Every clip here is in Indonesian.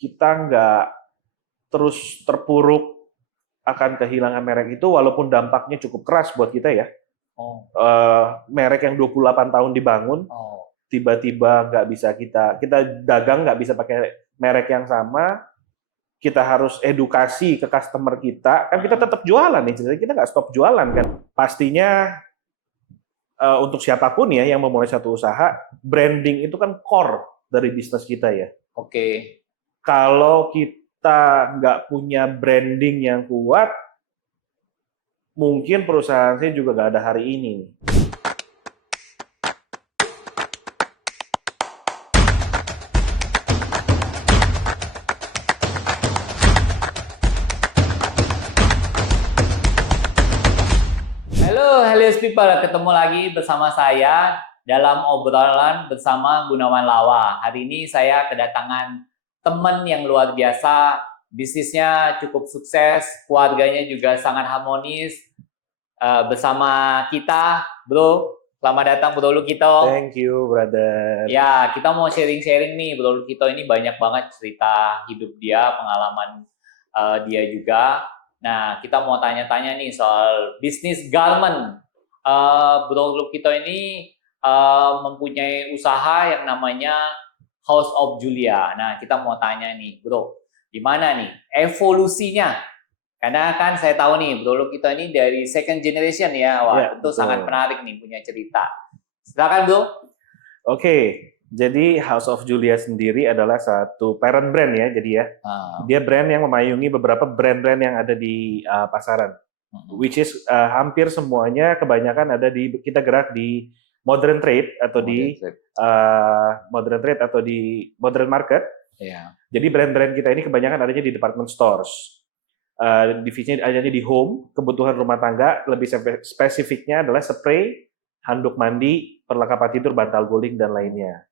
kita nggak terus terpuruk akan kehilangan merek itu, walaupun dampaknya cukup keras buat kita ya. Oh, Merek yang 28 tahun dibangun, oh, tiba-tiba nggak bisa kita dagang nggak bisa pakai merek yang sama, kita harus edukasi ke customer kita, kan kita tetap jualan nih, jadi kita nggak stop jualan kan. Pastinya untuk siapapun ya yang memulai satu usaha, branding itu kan core dari bisnis kita ya. oke. Kalau kita nggak punya branding yang kuat, mungkin perusahaan saya juga nggak ada hari ini. Halo people, ketemu lagi bersama saya dalam obrolan bersama Gunawan Lawa. Hari ini saya kedatangan teman yang luar biasa, bisnisnya cukup sukses, keluarganya juga sangat harmonis. Bersama kita, bro. Selamat datang Bro Lukito. Thank you, brother. Ya, kita mau sharing-sharing nih, Bro Lukito ini banyak banget cerita hidup dia, pengalaman dia juga. Nah, kita mau tanya-tanya nih soal bisnis garment. Bro Lukito ini mempunyai usaha yang namanya House of Julia. Nah, kita mau tanya nih, Bro, gimana nih evolusinya? Karena kan saya tahu nih, Bro Lukito ini dari second generation ya. Wah, Ya, tentu betul. sangat menarik nih punya cerita. Silakan, Bro. Oke, jadi House of Julia sendiri adalah satu parent brand ya, jadi ya. Dia brand yang memayungi beberapa brand-brand yang ada di pasaran. Which is hampir semuanya kebanyakan ada di, kita gerak di modern trade atau modern trade atau di modern market. Iya. Jadi brand-brand kita ini kebanyakan adanya di department stores. Divisinya adanya di home, kebutuhan rumah tangga, lebih spesifiknya adalah spray, handuk mandi, perlengkapan tidur, bantal guling, dan lainnya.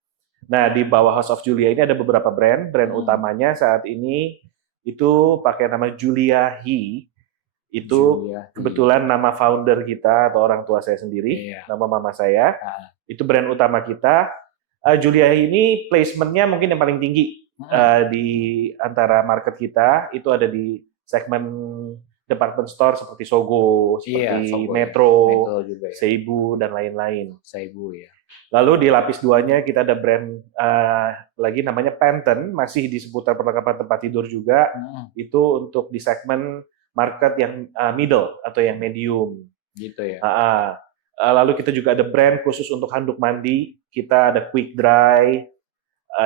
Nah, di bawah House of Julia ini ada beberapa brand. Brand utamanya saat ini itu pakai nama Julia He. Itu kebetulan nama founder kita atau orang tua saya sendiri, nama mama saya. Itu brand utama kita. Julia He ini placementnya mungkin yang paling tinggi di antara market kita. Itu ada di segmen department store seperti Sogo, seperti Metro juga, Seibu, dan lain-lain. Seibu ya. Lalu di lapis 2-nya kita ada brand lagi namanya Pantene, masih di seputar perlengkapan tempat tidur juga. Itu untuk di segmen market yang middle atau yang medium. Gitu ya. Lalu kita juga ada brand khusus untuk handuk mandi. Kita ada Quick Dry.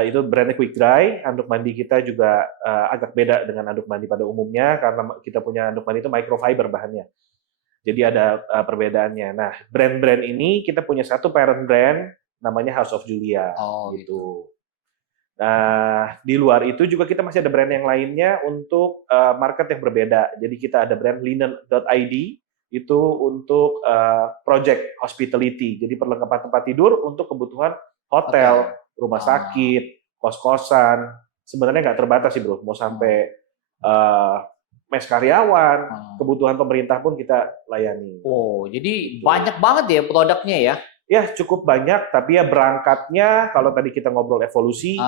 Itu brandnya Quick Dry. Handuk mandi kita juga agak beda dengan handuk mandi pada umumnya karena kita punya handuk mandi itu microfiber bahannya. Jadi ada perbedaannya. Nah, brand-brand ini kita punya satu parent brand namanya House of Julia. Gitu. Nah, di luar itu juga kita masih ada brand yang lainnya untuk market yang berbeda. Jadi kita ada brand linen.id, itu untuk project hospitality. Jadi perlengkapan tempat tidur untuk kebutuhan hotel, rumah sakit, kos-kosan. Sebenarnya nggak terbatas sih bro, mau sampai mes karyawan, kebutuhan pemerintah pun kita layani. Oh, jadi banyak banget ya produknya ya? Ya, cukup banyak, tapi ya berangkatnya, kalau tadi kita ngobrol evolusi,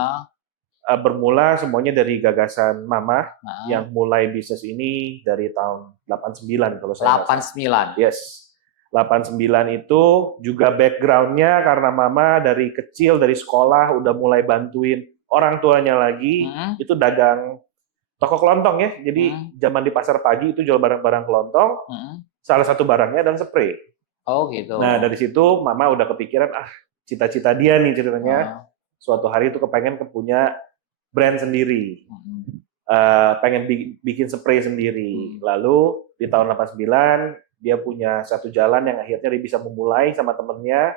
bermula semuanya dari gagasan Mama, yang mulai bisnis ini dari tahun 89, kalau saya 89? Yes. 89 itu juga background-nya karena Mama dari kecil, dari sekolah, udah mulai bantuin orang tuanya lagi, itu dagang toko kelontong ya, jadi zaman di pasar pagi itu jual barang-barang kelontong, salah satu barangnya dan spray. Oh gitu. Nah dari situ Mama udah kepikiran, cita-cita dia nih ceritanya, suatu hari itu kepengen punya brand sendiri, pengen bikin spray sendiri. Lalu di tahun 89 dia punya satu jalan yang akhirnya dia bisa memulai sama temennya,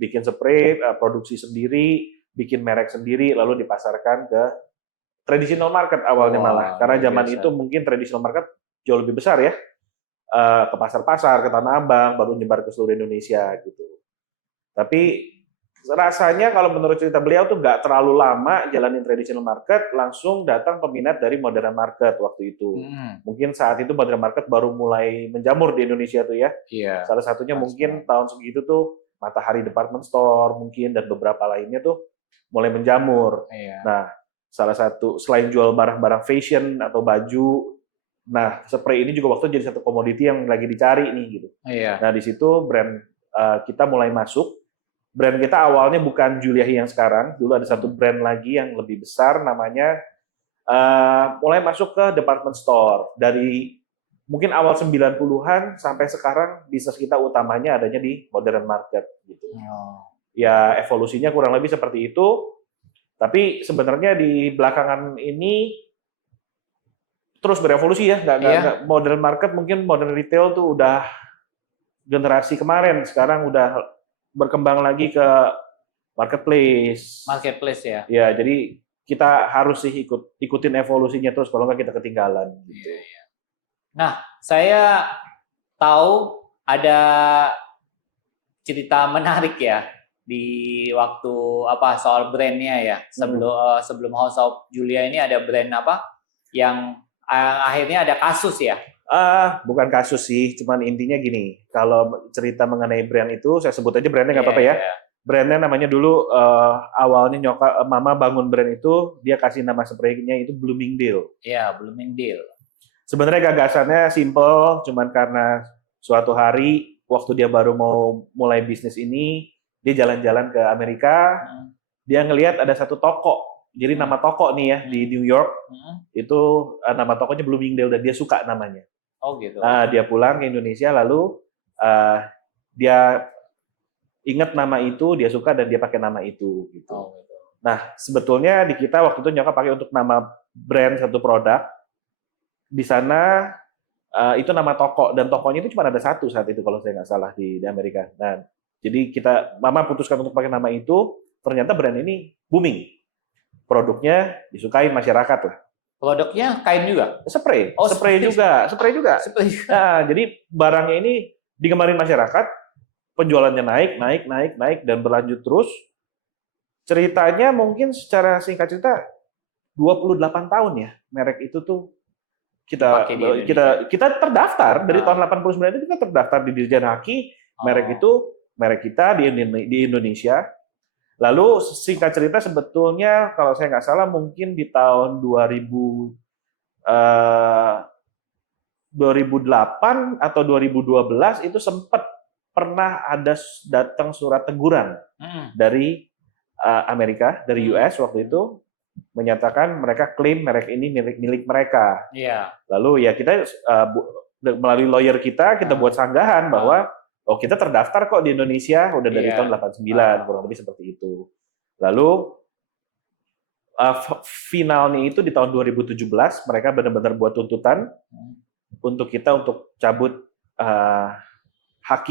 bikin spray, produksi sendiri, bikin merek sendiri, lalu dipasarkan ke traditional market awalnya malah, karena zaman itu mungkin traditional market jauh lebih besar ya, ke pasar-pasar, ke Tanah Abang, baru nyebar ke seluruh Indonesia gitu. Tapi rasanya kalau menurut cerita beliau tuh nggak terlalu lama jalanin traditional market, langsung datang peminat dari modern market waktu itu. Mungkin saat itu modern market baru mulai menjamur di Indonesia tuh ya. Salah satunya mungkin tahun segitu tuh Matahari Department Store mungkin dan beberapa lainnya tuh mulai menjamur. Nah, salah satu selain jual barang-barang fashion atau baju, nah spray ini juga waktu jadi satu komoditi yang lagi dicari nih gitu. Iya. Nah di situ brand kita mulai masuk. Brand kita awalnya bukan Juliahi yang sekarang, dulu ada satu brand lagi yang lebih besar namanya mulai masuk ke department store. Dari mungkin awal 90-an sampai sekarang bisnis kita utamanya adanya di modern market gitu. Ya evolusinya kurang lebih seperti itu. Tapi sebenarnya di belakangan ini terus berevolusi ya, nggak modern market, mungkin modern retail tuh udah generasi kemarin, sekarang udah berkembang lagi ke marketplace. Marketplace ya. Ya, jadi kita harus sih ikutin evolusinya terus, kalau nggak kita ketinggalan. Gitu. Iya. Nah, saya tahu ada cerita menarik ya di waktu soal brandnya ya. Sebelum House of Julia ini ada brand apa yang akhirnya ada kasus ya? Bukan kasus sih, cuman intinya gini. Kalau cerita mengenai brand itu, saya sebut aja brandnya nggak apa-apa ya. Brandnya namanya dulu awalnya mama bangun brand itu, dia kasih nama spraynya itu Bloomingdale. Iya, Bloomingdale. Sebenarnya gagasannya simple, cuman karena suatu hari waktu dia baru mau mulai bisnis ini, dia jalan-jalan ke Amerika, dia ngelihat ada satu toko. Jadi nama toko nih ya di New York, itu nama tokonya Bloomingdale dan dia suka namanya. Oh gitu. Dia pulang ke Indonesia lalu dia ingat nama itu, dia suka dan dia pakai nama itu. Gitu. Oh, gitu. Nah sebetulnya di kita waktu itu nyokap pakai untuk nama brand satu produk. Di sana itu nama toko dan tokonya itu cuma ada satu saat itu kalau saya nggak salah di Amerika. Nah jadi mama putuskan untuk pakai nama itu. Ternyata brand ini booming. Produknya disukai masyarakat lah. Produknya kain juga? Spray. Oh, spray juga. Nah, jadi barangnya ini digemarin masyarakat, penjualannya naik dan berlanjut terus. Ceritanya mungkin secara singkat cerita 28 tahun ya merek itu tuh kita terdaftar dari tahun 89 itu kita terdaftar di Dirjen Haki merek kita di Indonesia. Lalu singkat cerita sebetulnya kalau saya nggak salah mungkin di tahun 2008 atau 2012 itu sempat pernah ada datang surat teguran dari Amerika, dari US waktu itu menyatakan mereka klaim merek ini milik mereka. Iya. Lalu ya kita melalui lawyer kita buat sanggahan bahwa kita terdaftar kok di Indonesia udah dari tahun 89 kurang lebih seperti itu. Lalu finalnya itu di tahun 2017 mereka benar-benar buat tuntutan untuk kita untuk cabut hak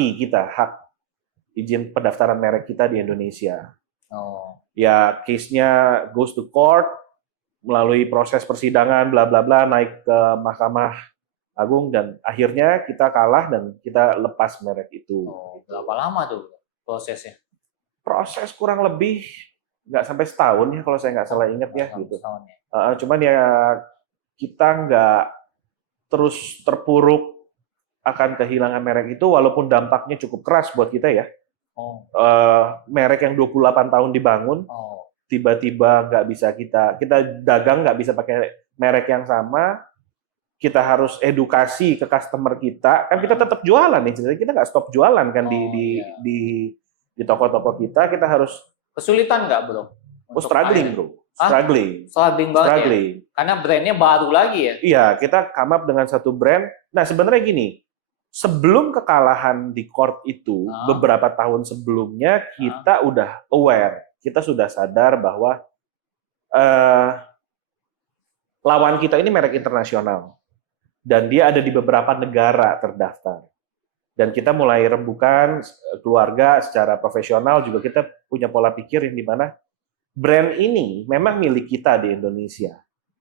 izin pendaftaran merek kita di Indonesia. Ya case-nya goes to court melalui proses persidangan bla bla bla naik ke Mahkamah Agung dan akhirnya kita kalah dan kita lepas merek itu. Berapa lama tuh prosesnya? Proses kurang lebih nggak sampai setahun ya kalau saya nggak salah ingat ya gitu. Cuman ya kita nggak terus terpuruk akan kehilangan merek itu walaupun dampaknya cukup keras buat kita ya. Merek yang 28 tahun dibangun, tiba-tiba nggak bisa kita dagang nggak bisa pakai merek yang sama. Kita harus edukasi ke customer kita, kan kita tetap jualan nih, jadi kita nggak stop jualan kan di toko-toko kita harus kesulitan nggak bro? Struggling bro, struggling banget ya? Karena brandnya baru lagi ya? Iya, kita come up dengan satu brand. Nah sebenarnya gini, sebelum kekalahan di court itu beberapa tahun sebelumnya kita udah aware, kita sudah sadar bahwa lawan kita ini merek internasional. Dan dia ada di beberapa negara terdaftar. Dan kita mulai rembukan keluarga secara profesional juga kita punya pola pikir yang dimana brand ini memang milik kita di Indonesia.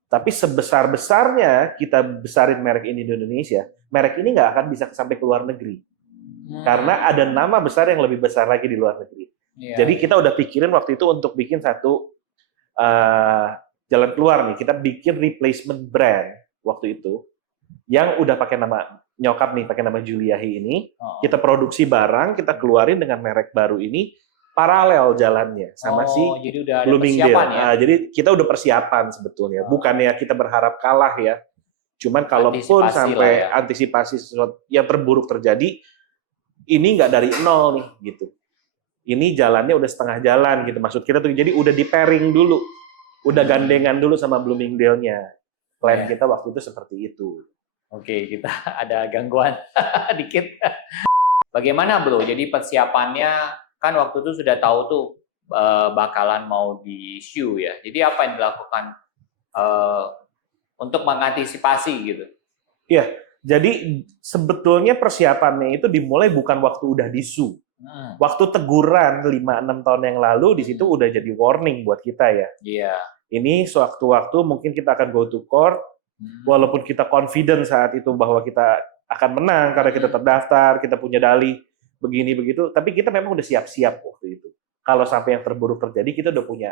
Tapi sebesar-besarnya kita besarin merek ini di Indonesia, merek ini nggak akan bisa sampai ke luar negeri. Karena ada nama besar yang lebih besar lagi di luar negeri. Jadi kita udah pikirin waktu itu untuk bikin satu jalan keluar nih. Kita bikin replacement brand waktu itu. Yang udah pakai nama nyokap nih, pakai nama Juliahi ini, kita produksi barang, kita keluarin dengan merek baru ini, paralel jalannya sama si jadi udah ada Bloomingdale. persiapan ya. Jadi kita udah persiapan sebetulnya, bukannya kita berharap kalah ya. Cuman kalaupun Antisipasi sampai lah ya. antisipasi sesuatu yang terburuk terjadi, ini nggak dari nol nih gitu. Ini jalannya udah setengah jalan gitu. Maksud kita tuh jadi udah di pairing dulu, udah gandengan dulu sama Bloomingdale-nya. Plan kita waktu itu seperti itu. Oke, kita ada gangguan dikit. Bagaimana bro? Jadi persiapannya kan waktu itu sudah tahu tuh bakalan mau di show ya. Jadi apa yang dilakukan untuk mengantisipasi gitu? Iya, jadi sebetulnya persiapannya itu dimulai bukan waktu udah di show. Waktu teguran 5-6 tahun yang lalu di situ udah jadi warning buat kita ya. Iya. Ini sewaktu-waktu mungkin kita akan go to court, walaupun kita confident saat itu bahwa kita akan menang karena kita terdaftar, kita punya dalih begini begitu, tapi kita memang udah siap-siap waktu itu. Kalau sampai yang terburuk terjadi, kita udah punya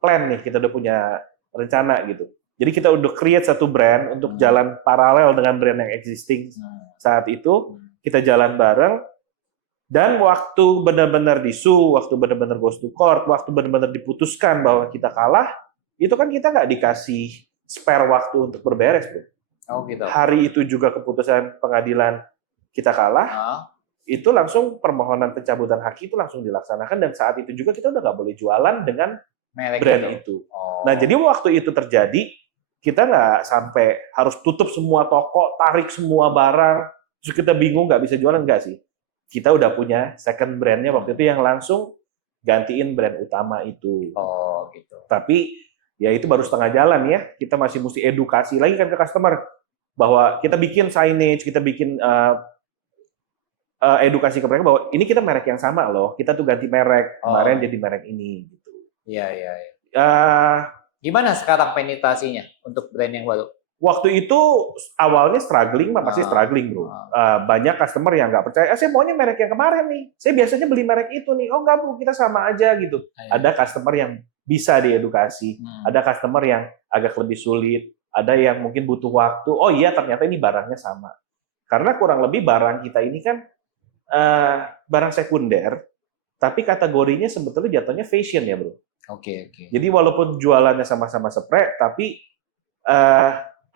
plan nih, kita udah punya rencana gitu. Jadi kita udah create satu brand untuk jalan paralel dengan brand yang existing saat itu, kita jalan bareng, dan waktu benar-benar disu, waktu benar-benar goes to court, waktu benar-benar diputuskan bahwa kita kalah, itu kan kita nggak dikasih spare waktu untuk berberes, bro. Oh gitu. Hari itu juga keputusan pengadilan kita kalah, itu langsung permohonan pencabutan hak itu langsung dilaksanakan, dan saat itu juga kita udah nggak boleh jualan dengan merek brand itu. Nah, jadi waktu itu terjadi, kita nggak sampai harus tutup semua toko, tarik semua barang, terus kita bingung nggak bisa jualan, nggak sih. Kita udah punya second brand-nya waktu itu yang langsung gantiin brand utama itu. Oh gitu. Tapi ya itu baru setengah jalan ya. Kita masih mesti edukasi lagi kan ke customer bahwa kita bikin signage, kita bikin edukasi ke mereka bahwa ini kita merek yang sama loh. Kita tuh ganti merek, kemarin jadi merek ini gitu. Iya. Gimana sekarang penetrasinya untuk brand yang baru? Waktu itu awalnya struggling, pasti struggling bro. Banyak customer yang nggak percaya, saya maunya merek yang kemarin nih. Saya biasanya beli merek itu nih. Oh nggak bu, kita sama aja gitu. Ada customer yang bisa diedukasi, ada customer yang agak lebih sulit, ada yang mungkin butuh waktu. Oh iya ternyata ini barangnya sama. Karena kurang lebih barang kita ini kan barang sekunder, tapi kategorinya sebetulnya jatuhnya fashion ya bro. Oke. Jadi walaupun jualannya sama-sama spray, tapi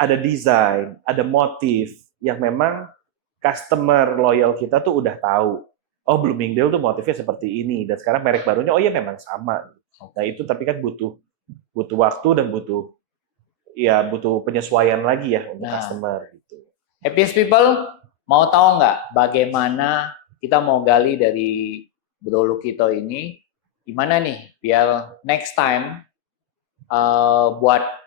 ada desain, ada motif yang memang customer loyal kita tuh udah tahu. Oh, Bloomingdale tuh motifnya seperti ini, dan sekarang merek barunya, oh iya memang sama. Nah itu tapi kan butuh waktu dan butuh penyesuaian lagi ya untuk customer gitu. Happiest People mau tahu nggak bagaimana kita mau gali dari Bro Lukito ini, gimana nih biar next time buat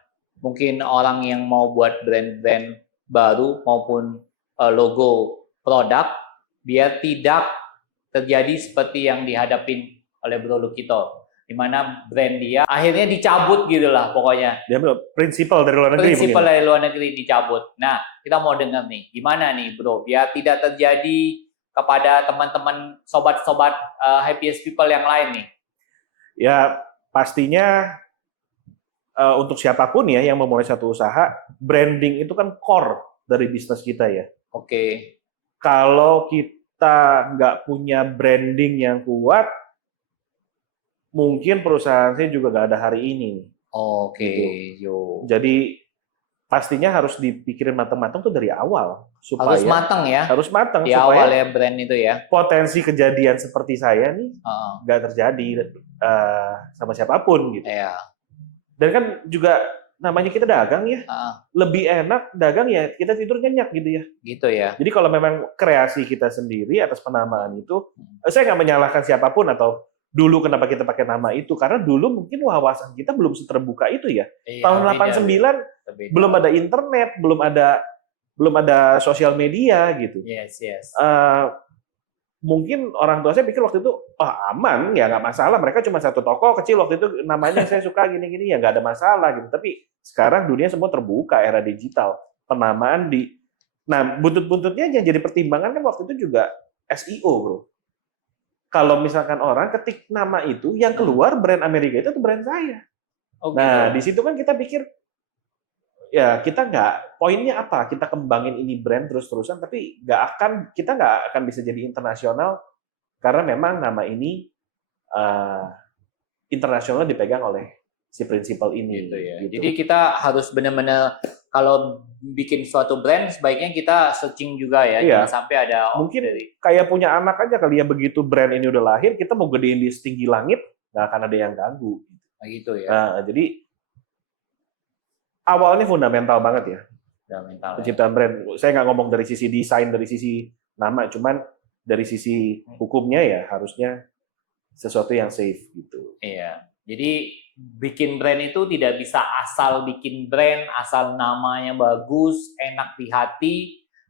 mungkin orang yang mau buat brand-brand baru maupun logo produk, biar tidak terjadi seperti yang dihadapin oleh Bro Lukito, di mana brand dia akhirnya dicabut gitu lah pokoknya. Dia prinsipal dari luar negeri. Prinsipal dari luar negeri dicabut. Nah, kita mau dengar nih, gimana nih Bro, biar tidak terjadi kepada teman-teman sobat-sobat Happiest People yang lain nih. Ya, pastinya untuk siapapun ya yang memulai satu usaha, branding itu kan core dari bisnis kita ya. Oke. Kalau kita nggak punya branding yang kuat, mungkin perusahaan saya juga nggak ada hari ini. Oke. Gitu. Jadi pastinya harus dipikirin matang-matang tuh dari awal. Supaya harus matang ya. Harus matang di awal ya brand itu ya. Potensi kejadian seperti saya nih nggak terjadi sama siapapun gitu. Iya. Dan kan juga namanya kita dagang ya, lebih enak dagang ya kita tidur nyenyak gitu ya. Gitu ya. Jadi kalau memang kreasi kita sendiri atas penamaan itu, saya nggak menyalahkan siapapun atau dulu kenapa kita pakai nama itu, karena dulu mungkin wawasan kita belum seterbuka itu ya. Iya, tahun 89 belum ada internet, belum ada sosial media gitu. Yes. Mungkin orang tua saya pikir waktu itu, aman, ya nggak masalah. Mereka cuma satu toko kecil waktu itu, namanya saya suka gini-gini, ya nggak ada masalah gitu. Tapi sekarang dunia semua terbuka, era digital. Penamaan Nah, buntut-buntutnya yang jadi pertimbangan kan waktu itu juga SEO, bro. Kalau misalkan orang ketik nama itu, yang keluar brand Amerika itu brand saya. Nah, di situ kan kita pikir, ya kita poinnya apa? Kita kembangin ini brand terus-terusan, tapi kita nggak akan bisa jadi internasional karena memang nama ini internasional dipegang oleh si prinsipal ini. Gitu ya. Gitu. Jadi kita harus benar-benar kalau bikin suatu brand sebaiknya kita searching juga ya, Iya. jangan sampai ada mungkin kayak punya anak aja kali ya, begitu brand ini udah lahir, kita mau gedein di setinggi langit, nggak akan ada yang ganggu. gitu ya. Jadi awalnya fundamental banget ya. Fundamental. Penciptaan brand. Saya nggak ngomong dari sisi desain, dari sisi nama, cuman dari sisi hukumnya ya harusnya sesuatu yang safe gitu. Iya. Jadi bikin brand itu tidak bisa asal bikin brand, asal namanya bagus, enak di hati,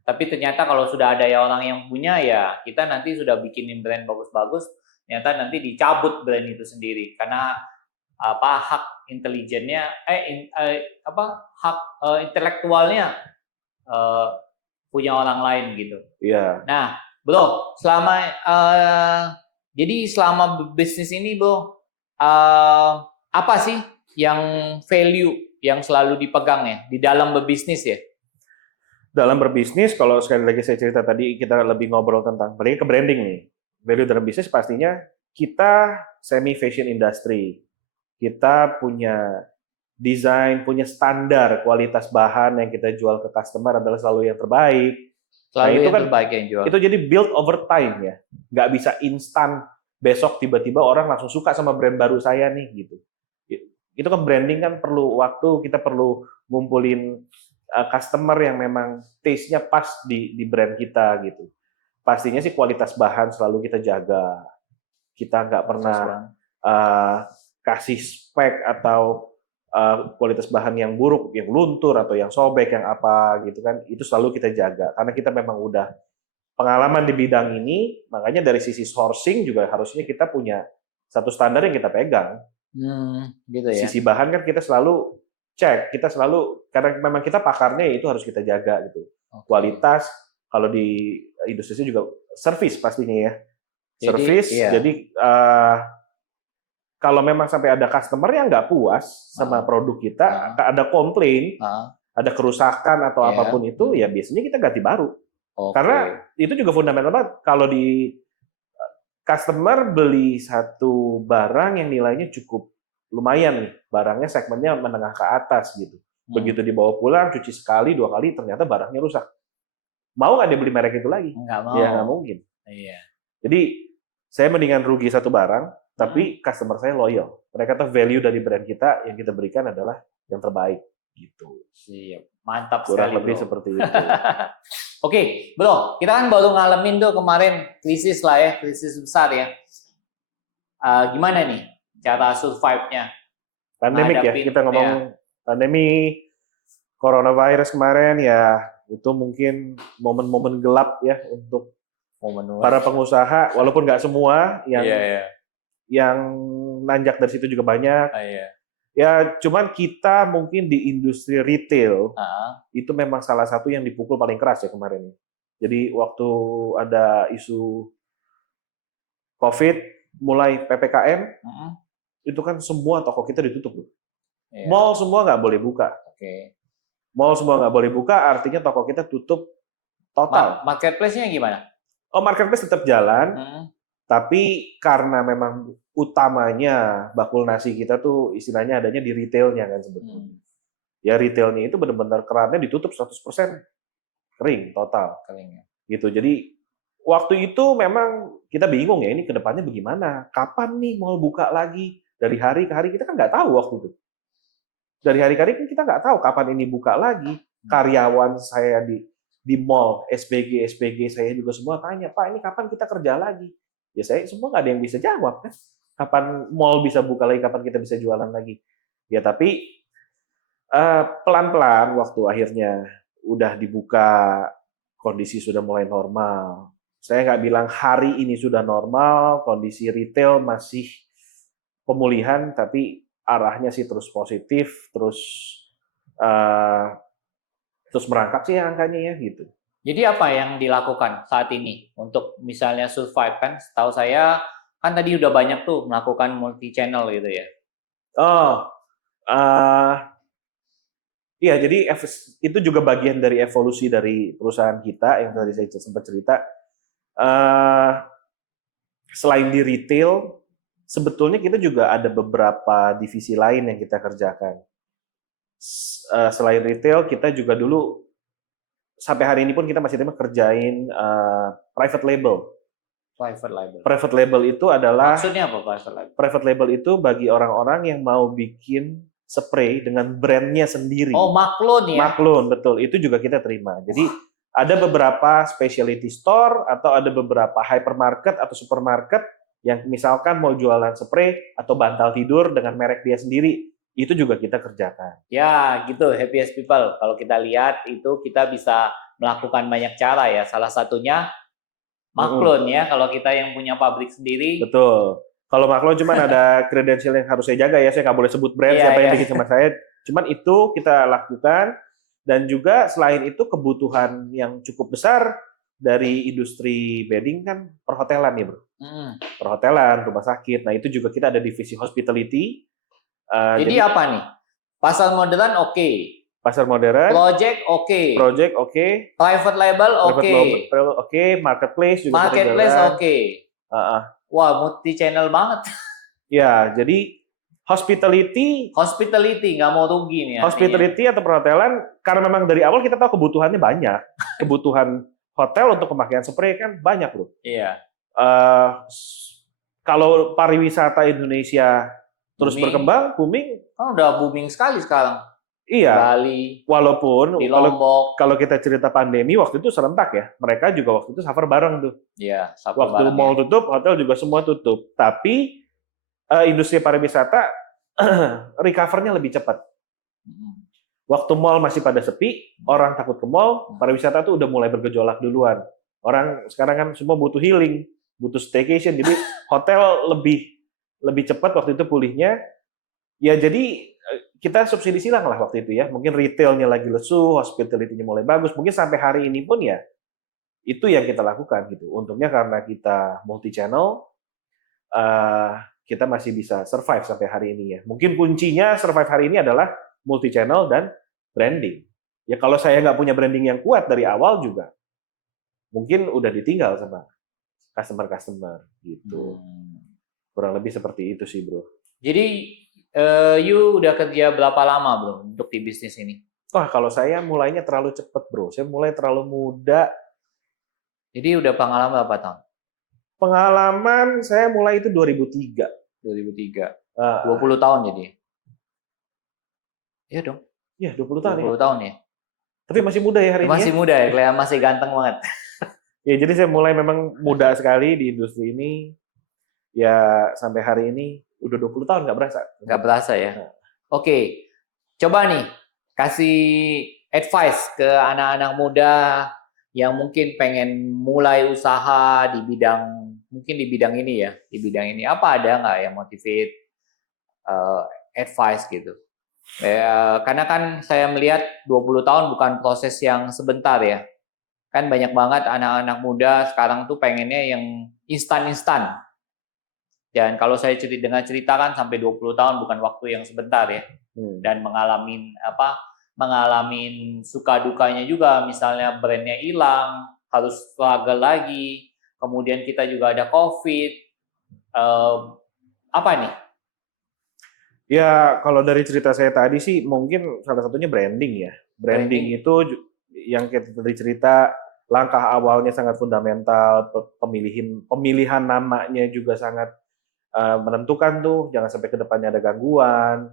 tapi ternyata kalau sudah ada orang yang punya ya kita nanti sudah bikinin brand bagus-bagus, ternyata nanti dicabut brand itu sendiri karena hak intelijennya hak intelektualnya punya orang lain gitu. Iya. Nah, Bro, jadi selama bisnis ini, Bro, apa sih yang value yang selalu dipegang ya di dalam berbisnis ya? Dalam berbisnis, kalau sekali lagi saya cerita tadi, kita lebih ngobrol tentang balik ke branding nih. Value dalam bisnis pastinya kita semi fashion industry. Kita punya desain, punya standar kualitas bahan yang kita jual ke customer adalah selalu yang terbaik. Selalu itu yang terbaik yang jual. Itu jadi build over time ya. Nggak bisa instan besok tiba-tiba orang langsung suka sama brand baru saya nih gitu. Itu kan branding kan perlu waktu, kita perlu ngumpulin customer yang memang taste-nya pas di brand kita gitu. Pastinya sih kualitas bahan selalu kita jaga. Kita nggak pernah kasih spek atau kualitas bahan yang buruk, yang luntur atau yang sobek, yang apa gitu kan. Itu selalu kita jaga karena kita memang udah pengalaman di bidang ini, makanya dari sisi sourcing juga harusnya kita punya satu standar yang kita pegang. Gitu ya. Sisi bahan kan kita selalu cek, kita selalu karena memang kita pakarnya itu harus kita jaga gitu. Okay. Kualitas, kalau di industri juga service pastinya ya. Service, jadi kalau memang sampai ada customer yang nggak puas sama produk kita, ada komplain, ada kerusakan atau apapun itu, ya biasanya kita ganti baru. Okay. Karena itu juga fundamental banget. Kalau di customer beli satu barang yang nilainya cukup lumayan nih, barangnya segmennya menengah ke atas gitu. Begitu dibawa pulang, cuci sekali, 2 kali, ternyata barangnya rusak. Mau nggak dia beli merek itu lagi? Nggak mau. Ya nggak mungkin. Iya. Jadi saya mendingan rugi satu barang, tapi customer saya loyal. Mereka tahu value dari brand kita yang kita berikan adalah yang terbaik gitu. Siap. Mantap kurang sekali, lebih Bro. Seperti itu. Oke, Bro, kita kan baru ngalamin tuh kemarin krisis lah ya, krisis besar ya. Gimana nih cara survive-nya? Pandemik ya, kita ngomong pandemi coronavirus kemarin ya, itu mungkin momen-momen gelap ya untuk para pengusaha, walaupun nggak semua yang nanjak dari situ juga banyak. Ya, cuman kita mungkin di industri retail itu memang salah satu yang dipukul paling keras ya kemarin. Jadi waktu ada isu COVID, mulai PPKM, itu kan semua toko kita ditutup. Mall semua nggak boleh buka. Mall semua nggak boleh buka, artinya toko kita tutup total. Marketplace-nya gimana? Oh, marketplace tetap jalan, tapi karena memang utamanya bakul nasi kita tuh istilahnya adanya di retailnya kan sebetulnya. Ya retailnya itu benar-benar kerannya ditutup 100% kering total. Gitu. Jadi waktu itu memang kita bingung ya, ini kedepannya bagaimana? Kapan nih mau buka lagi? Dari hari ke hari kita kan nggak tahu waktu itu. Dari hari ke hari kan kita nggak tahu kapan ini buka lagi. Karyawan saya di mall, SPG saya juga semua tanya, Pak ini kapan kita kerja lagi? Ya saya semua nggak ada yang bisa jawab kan. Kapan mall bisa buka lagi, kapan kita bisa jualan lagi. Ya tapi pelan-pelan waktu akhirnya udah dibuka, kondisi sudah mulai normal. Saya nggak bilang hari ini sudah normal, kondisi retail masih pemulihan, tapi arahnya sih terus positif, terus merangkak sih angkanya ya gitu. Jadi apa yang dilakukan saat ini untuk misalnya survive kan? Setahu saya kan tadi udah banyak tuh melakukan multi channel gitu ya. Iya, jadi itu juga bagian dari evolusi dari perusahaan kita yang tadi saya sempat cerita. selain di retail, sebetulnya kita juga ada beberapa divisi lain yang kita kerjakan. Selain retail, kita juga dulu sampai hari ini pun kita masih kerjain private label. Private label. Private label itu adalah Maksudnya apa private label? Private label itu bagi orang-orang yang mau bikin spray dengan brandnya sendiri. Oh, maklun ya? Maklun, betul. Itu juga kita terima. Jadi ada beberapa specialty store atau ada beberapa hypermarket atau supermarket yang misalkan mau jualan spray atau bantal tidur dengan merek dia sendiri. Itu juga kita kerjakan. Ya, gitu. Happiest People. Kalau kita lihat itu kita bisa melakukan banyak cara ya. Salah satunya maklun ya. Kalau kita yang punya pabrik sendiri. Betul. Kalau maklun cuman ada kredensial yang harus saya jaga ya. Saya nggak boleh sebut brand siapa yang bikin sama saya. Cuman itu kita lakukan. Dan juga selain itu kebutuhan yang cukup besar dari industri bedding kan perhotelan ya bro. Perhotelan, rumah sakit. Nah itu juga kita ada divisi hospitality. Jadi apa nih? Pasar modern oke. Pasar modern. Project oke. Project oke. Private label oke. Oke. Marketplace juga. Marketplace oke. Wah, multi channel banget. Ya, jadi hospitality nggak mau rugi nih. Hospitality atau perhotelan karena memang dari awal kita tahu kebutuhannya banyak. Kebutuhan hotel untuk pemakaian spray kan banyak loh. Iya. Kalau pariwisata Indonesia terus berkembang, booming. Kan udah booming sekali sekarang. Iya. Bali. Walaupun di Lombok. Kalau kita cerita pandemi waktu itu serentak ya. Mereka juga waktu itu suffer bareng tuh. Iya, waktu mall tutup, hotel juga semua tutup. Tapi industri pariwisata recover-nya lebih cepat. Waktu mall masih pada sepi, orang takut ke mall, pariwisata tuh udah mulai bergejolak duluan. Orang sekarang kan semua butuh healing, butuh staycation, jadi hotel lebih cepat waktu itu pulihnya. Ya jadi kita subsidi silang lah waktu itu ya. Mungkin retailnya lagi lesu, hospitality-nya mulai bagus. Mungkin sampai hari ini pun ya itu yang kita lakukan gitu. Untungnya karena kita multi channel, kita masih bisa survive sampai hari ini ya. Mungkin kuncinya survive hari ini adalah multi channel dan branding. Ya kalau saya nggak punya branding yang kuat dari awal juga, mungkin udah ditinggal sama customer gitu. Kurang lebih seperti itu sih bro. Jadi you udah kerja berapa lama bro untuk di bisnis ini? Wah kalau saya mulainya terlalu cepat bro. Saya mulai terlalu muda. Jadi udah pengalaman berapa tahun? Pengalaman saya mulai itu 2003. 20 tahun jadi? Iya dong. Iya 20 tahun 20 tahun ya. Tapi masih muda ya hari ini. Masih muda ya, kelihatan masih ganteng banget. Ya jadi saya mulai memang muda sekali di industri ini. Ya sampai hari ini udah 20 tahun nggak berasa. Nggak berasa ya. Oke, coba nih kasih advice ke anak-anak muda yang mungkin pengen mulai usaha di bidang ini ya, di bidang ini. Apa ada nggak yang motivate advice gitu? Karena kan saya melihat 20 tahun bukan proses yang sebentar ya. Kan banyak banget anak-anak muda sekarang tuh pengennya yang instan-instan. Dan kalau saya dengar cerita kan sampai 20 tahun bukan waktu yang sebentar ya. Dan mengalami suka dukanya juga, misalnya brandnya hilang, harus struggle lagi, kemudian kita juga ada COVID, apa nih? Ya kalau dari cerita saya tadi sih mungkin salah satunya branding ya. Branding itu yang kita tadi cerita, langkah awalnya sangat fundamental, pemilihan namanya juga sangat menentukan tuh, jangan sampai ke depannya ada gangguan.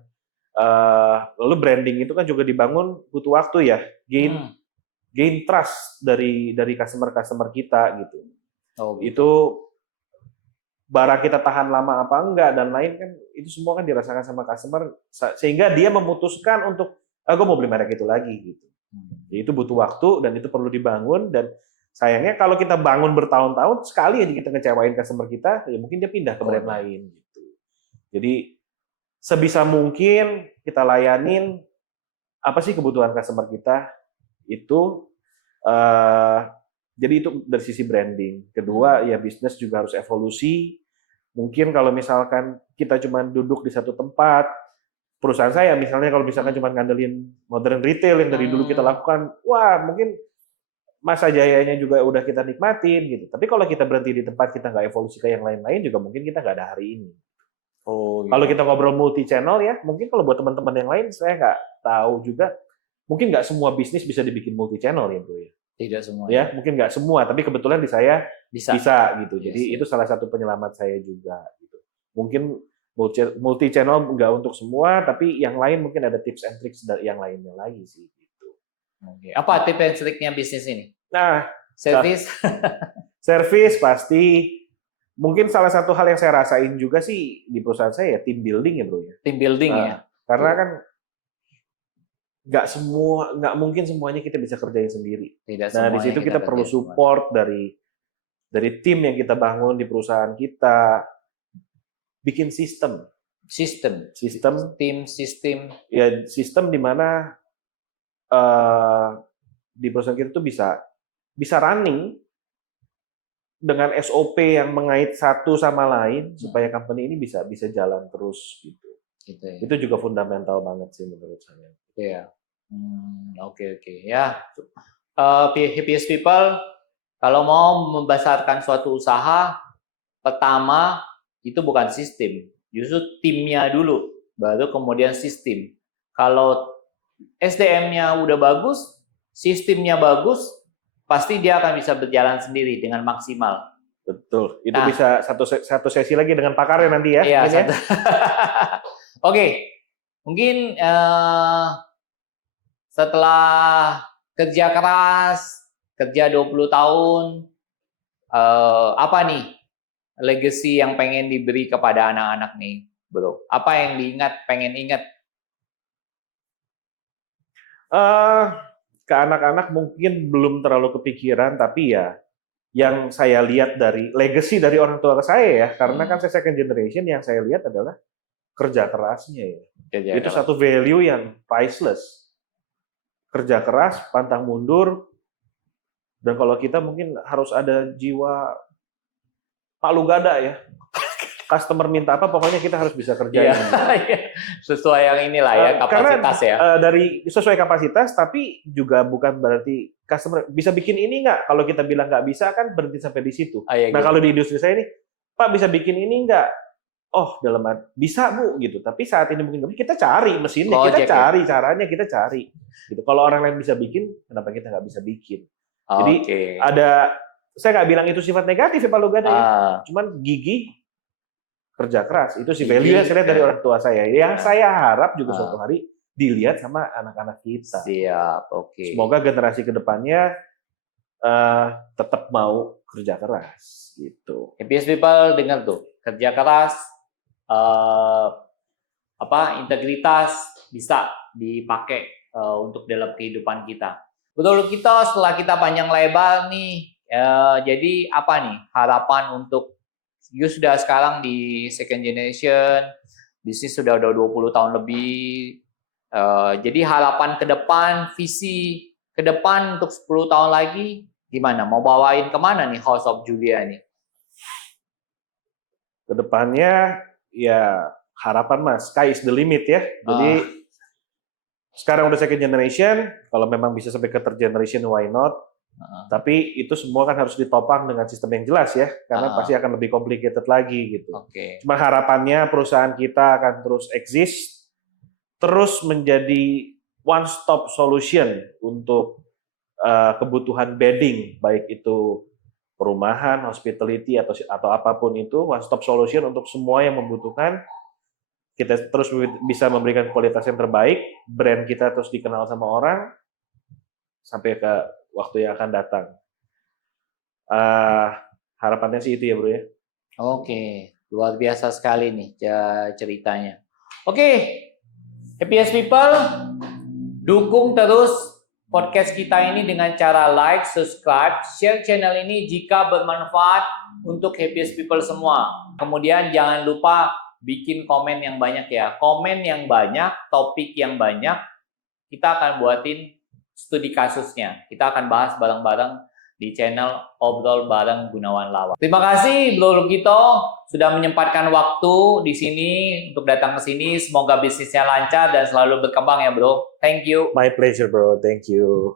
Lalu branding itu kan juga dibangun butuh waktu ya, gain trust dari customer kita gitu. Itu barang kita tahan lama apa enggak dan lain kan itu semua kan dirasakan sama customer sehingga dia memutuskan untuk gue mau beli merek itu lagi gitu. Jadi itu butuh waktu dan itu perlu dibangun dan sayangnya kalau kita bangun bertahun-tahun sekali aja kita ngecewain customer kita ya mungkin dia pindah ke brand lain gitu. Jadi sebisa mungkin kita layanin apa sih kebutuhan customer kita itu jadi itu dari sisi branding. Kedua ya bisnis juga harus evolusi. Mungkin kalau misalkan kita cuma duduk di satu tempat, perusahaan saya misalnya kalau misalkan cuma ngandelin modern retail yang dari dulu kita lakukan, wah mungkin masa jayanya juga udah kita nikmatin gitu. Tapi kalau kita berhenti di tempat, kita nggak evolusi ke yang lain-lain juga mungkin kita nggak ada hari ini. Oh, Kalau gitu. kita ngobrol multi channel ya, mungkin kalau buat teman-teman yang lain saya nggak tahu juga. Mungkin nggak semua bisnis bisa dibikin multi channel ya bro ya. Tidak semua. Ya mungkin nggak semua, tapi kebetulan di saya Bisa. gitu. Yes, Jadi itu salah satu penyelamat saya juga. Gitu. Mungkin multi channel nggak untuk semua, tapi yang lain mungkin ada tips and tricks dari yang lainnya lagi sih. Gitu. Oke. Apa tips and triknya bisnis ini? Nah, Service. service pasti. Mungkin salah satu hal yang saya rasain juga sih di perusahaan saya ya team building ya bro ya. Team building ya. Karena kan nggak mungkin semuanya kita bisa kerjain sendiri. Tidak Nah di situ kita perlu support dari tim yang kita bangun di perusahaan kita, bikin sistem. Tim sistem. Ya sistem di mana di perusahaan kita tuh bisa running dengan SOP yang mengait satu sama lain supaya company ini bisa jalan terus gitu. Gitu ya. Itu juga fundamental banget sih menurut saya. Iya. Oke. Ya. Happiest People kalau mau membesarkan suatu usaha, pertama itu bukan sistem, justru timnya dulu, baru kemudian sistem. Kalau SDM-nya udah bagus, sistemnya bagus, pasti dia akan bisa berjalan sendiri dengan maksimal. Betul. Itu bisa satu sesi lagi dengan pakarnya nanti ya. Iya. Ya. Oke. Mungkin setelah kerja keras, kerja 20 tahun, apa nih legacy yang pengen diberi kepada anak-anak nih, bro? Apa yang pengen ingat? Ke anak-anak mungkin belum terlalu kepikiran, tapi ya yang saya lihat dari legacy dari orang tua saya ya, karena kan saya second generation, yang saya lihat adalah kerja kerasnya ya. Itu satu value yang priceless. Kerja keras, pantang mundur, dan kalau kita mungkin harus ada jiwa palu gada ya. Customer minta apa, pokoknya kita harus bisa kerjain. Sesuai yang inilah ya, kapasitas ya. Dari sesuai kapasitas, tapi juga bukan berarti customer bisa bikin ini nggak. Kalau kita bilang nggak bisa, kan berhenti sampai di situ. Nah, kalau di industri saya ini, Pak bisa bikin ini nggak? Oh, bisa Bu, gitu. Tapi saat ini mungkin kita cari mesinnya, kita cari caranya, kita cari. Gitu. Kalau orang lain bisa bikin, kenapa kita nggak bisa bikin? Jadi saya nggak bilang itu sifat negatif ya Pak Lugada ya. Cuman gigih, kerja keras, itu sih value yang saya lihat dari orang tua saya. Yang saya harap juga suatu hari dilihat sama anak-anak kita. Siap, oke. Semoga generasi kedepannya tetap mau kerja keras, gitu. Happiest People dengar tuh, kerja keras, integritas bisa dipakai untuk dalam kehidupan kita. Betul kita setelah kita panjang lebar nih, jadi apa nih harapan untuk you sudah sekarang di second generation, bisnis sudah 20 tahun lebih. Jadi harapan ke depan, visi ke depan untuk 10 tahun lagi gimana? Mau bawain kemana nih House of Julia nih? Kedepannya ya harapan Mas, sky is the limit ya. Jadi sekarang udah second generation, kalau memang bisa sampai ke third generation, why not? Tapi itu semua kan harus ditopang dengan sistem yang jelas ya, karena pasti akan lebih complicated lagi gitu. Cuma harapannya perusahaan kita akan terus exist, terus menjadi one stop solution untuk kebutuhan bedding, baik itu perumahan, hospitality atau apapun itu, one stop solution untuk semua yang membutuhkan. Kita terus bisa memberikan kualitas yang terbaik, brand kita terus dikenal sama orang sampai ke waktu yang akan datang. Harapannya sih itu ya bro ya. Oke, luar biasa sekali nih ceritanya. Oke, Happiest People, dukung terus podcast kita ini dengan cara like, subscribe, share channel ini jika bermanfaat untuk Happiest People semua. Kemudian jangan lupa bikin komen yang banyak ya. Komen yang banyak, topik yang banyak, kita akan buatin studi kasusnya. Kita akan bahas bareng-bareng di channel Obrol Bareng Gunawan Lawan. Terima kasih Bro Lukito sudah menyempatkan waktu di sini untuk datang ke sini. Semoga bisnisnya lancar dan selalu berkembang ya Bro. Thank you. My pleasure bro. Thank you.